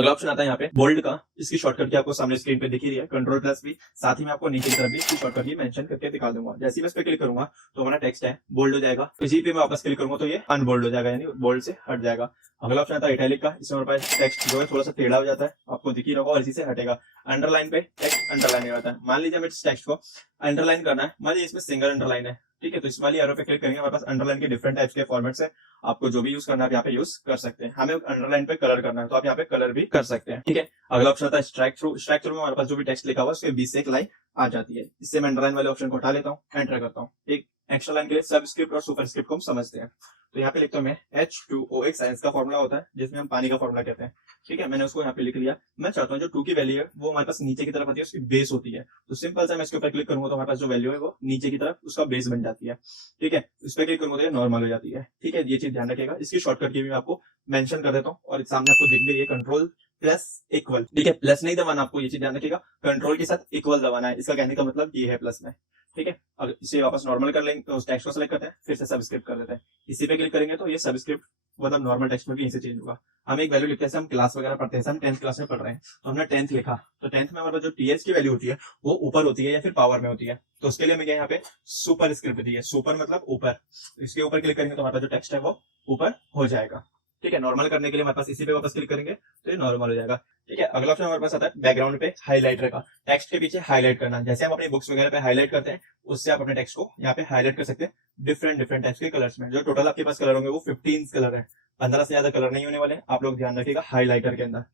अगला ऑप्शन आता है यहाँ पे बोल्ड का। इसकी शॉर्टकट की आपको सामने स्क्रीन पे दिख ही रही है, कंट्रोल प्लस भी। साथ ही मैं आपको नीचे की तरफ भी इसकी शॉर्टकट की मेंशन करके दिखा दूंगा। जैसे ही मैं इस पे क्लिक करूंगा तो हमारा टेक्स्ट है बोल्ड हो जाएगा। इसी पे मैं वापस क्लिक करूंगा तो ये अनबोल्ड हो जाएगा, यानी बोल्ड से हट जाएगा। अगला ऑप्शन आता है इटैलिक का। इसमें हमारे पास टेक्स्ट जो है थोड़ा सा टेढ़ा हो जाता है, आपको दिख ही रहा होगा, और इसी से हटेगा। अंडरलाइन पे टेक्स्ट अंडरलाइन हो जाता है। मान लीजिए हमें इस टेक्स्ट को अंडरलाइन करना है, मान लीजिए इसमें सिंगल अंडरलाइन है, ठीक है, तो इस वाली एरो पे क्लिक करेंगे, हमारे पास अंडरलाइन के डिफरेंट टाइप्स के फॉर्मेट्स है। आपको जो भी यूज करना है आप यहाँ पे यूज कर सकते हैं। हमें अंडरलाइन पे कलर करना है तो आप यहाँ पे कलर भी कर सकते हैं, ठीक है। अगला ऑप्शन आता है स्ट्राइक थ्रू। स्ट्राइक थ्रू में हमारे पास जो भी टेक्स्ट लिखा हुआ है उसके बीच से एक लाइन आ जाती है। इससे मैं अंडरलाइन वाले ऑप्शन को हटा लेता हूँ, एंटर करता हूँ। एक एक्स्ट्रा लाइन के लिए सबस्क्रिप्ट और सुपरस्क्रिप्ट को हम समझते हैं। तो यहाँ पे लिखता हूँ मैं H2O, एक साइंस का फॉर्मूला होता है जिसमें हम पानी का फॉर्मूला कहते हैं, ठीक है। मैंने उसको यहाँ पे लिख लिया। मैं चाहता हूँ जो 2 की वैल्यू है वो हमारे पास नीचे की तरफ आती है, उसकी बेस होती है। तो सिंपल सा मैं इसके ऊपर क्लिक करूंगा तो हमारे पास जो वैल्यू है वो नीचे की तरफ उसका बेस बन जाती है, ठीक है। इस पर क्लिक करूंगा तो ये नॉर्मल हो जाती है, ठीक है। ये चीज ध्यान रखिएगा। इसकी शॉर्टकट की भी मैं आपको मेंशन कर देता हूँ, और सामने आपको दिख भी रही है कंट्रोल प्लस इक्वल, ठीक है। प्लस नहीं दबाना आपको, ये चीज ध्यान रखिएगा। कंट्रोल के साथ इक्वल दबाना है, इसका कहने का मतलब ये है प्लस में, ठीक है। अगर इसे वापस नॉर्मल कर लेंगे तो उस टेक्स्ट को सेलेक्ट करते हैं, फिर से सबस्क्रिप्ट कर देते हैं। इसी पे क्लिक करेंगे तो ये सबस्क्रिप्ट मतलब नॉर्मल टेक्स्ट में भी यहीं से चेंज होगा। हम एक वैल्यू लिखते हैं, हम क्लास वगैरह पढ़ते हैं, हम 10th क्लास में पढ़ रहे हैं, तो हमने 10th लिखा, तो 10th में हमारे पास जो टीएच की वैल्यू होती है वो ऊपर होती है या फिर पावर में होती है। तो उसके लिए हमें यहाँ पे सुपर स्क्रिप्ट दी है, सुपर मतलब ऊपर। इसके ऊपर क्लिक करेंगे तो हमारे पास जो टेक्स्ट है वो ऊपर हो जाएगा, ठीक है। नॉर्मल करने के लिए हमारे पास इसी पे वापस क्लिक करेंगे तो ये नॉर्मल हो जाएगा, ठीक है। अगला ऑप्शन हमारे पास आता है बैकग्राउंड पे हाईलाइटर का। टेक्स्ट के पीछे हाईलाइट करना, जैसे हम अपनी बुक्स वगैरह पे हाईलाइट करते हैं, उससे आप अपने टेक्स्ट को यहाँ पे हाईलाइट कर सकते हैं डिफरेंट डिफरेंट टाइप्स के कलर्स में। जो टोटल आपके पास कलर होंगे वो 15 कलर है, 15 से ज्यादा कलर नहीं होने वाले। आप लोग ध्यान रखिएगा हाईलाइटर के अंदर।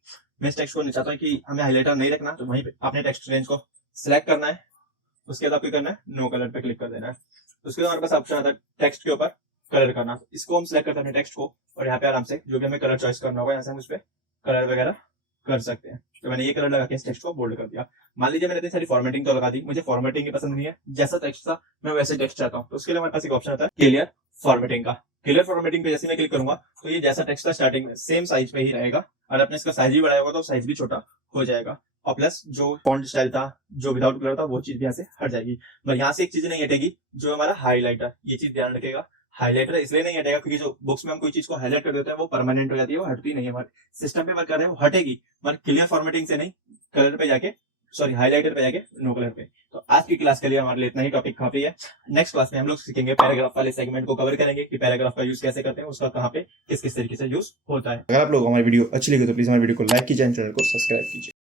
मैं इस टेक्स्ट को चाहता हूँ कि हमें हाईलाइटर नहीं रखना, तो वहीं पे अपने टेक्स्ट रेंज को सिलेक्ट करना है। उसके बाद आपको करना है नो कलर पे क्लिक कर देना है। उसके बाद हमारे पास ऑप्शन आता है टेक्स्ट के ऊपर कलर करना। इसको हम सिलेक्ट करते हैं अपने टेक्स्ट को, और यहाँ पे आराम से जो भी हमें कलर चॉइस करना होगा यहाँ से हम उस पर कलर वगैरह कर सकते हैं। तो मैंने ये कलर लगा के इस टेक्स्ट को बोल्ड कर दिया। मान लीजिए मैंने इतनी सारी फॉर्मेटिंग तो लगा दी, मुझे फॉर्मेटिंग की पसंद नहीं है, जैसा टेक्स्ट था मैं वैसे टेक्स्ट चाहता हूँ, तो उसके लिए हमारे पास एक ऑप्शन आता है क्लियर फॉर्मेटिंग का। क्लियर फॉर्मेटिंग पे जैसे मैं क्लिक करूंगा तो ये जैसा टेक्स्ट था स्टार्टिंग में सेम साइज पे ही रहेगा, और आपने इसका साइज भी बढ़ाया होगा तो साइज भी छोटा हो जाएगा। और प्लस जो फॉन्ट स्टाइल था, जो विदाउट कलर था, वो चीज भी यहाँ से हट जाएगी। मगर यहाँ से एक चीज नहीं हटेगी, जो हमारा हाईलाइटर, ये चीज ध्यान रखेगा। हाईलाइटर इसलिए नहीं हटेगा क्योंकि जो बुक्स में हम कोई चीज को हाईलाइट कर देते हैं वो परमानेंट हो जाती है, वो हटती नहीं है। हमारे सिस्टम पे वर्क कर रहे हैं वो हटेगी, मगर क्लियर फॉर्मेटिंग से नहीं, कलर पे जाके सॉरी हाईलाइटर पे जाके नो कलर पे। तो आज की क्लास के लिए हमारे लिए इतना ही टॉपिक काफी है। नेक्स्ट क्लास में हम लोग सीखेंगे पैराग्राफ वाले सेगमेंट को कवर करेंगे कि पैराग्राफ का यूज कैसे करते हैं, उसका कहाँ पे किस किस तरीके से यूज होता है। अगर आप लोग हमारी वीडियो अच्छी लगी तो प्लीज हमारी वीडियो को लाइक कीजिए, चैनल को सब्सक्राइब कीजिए।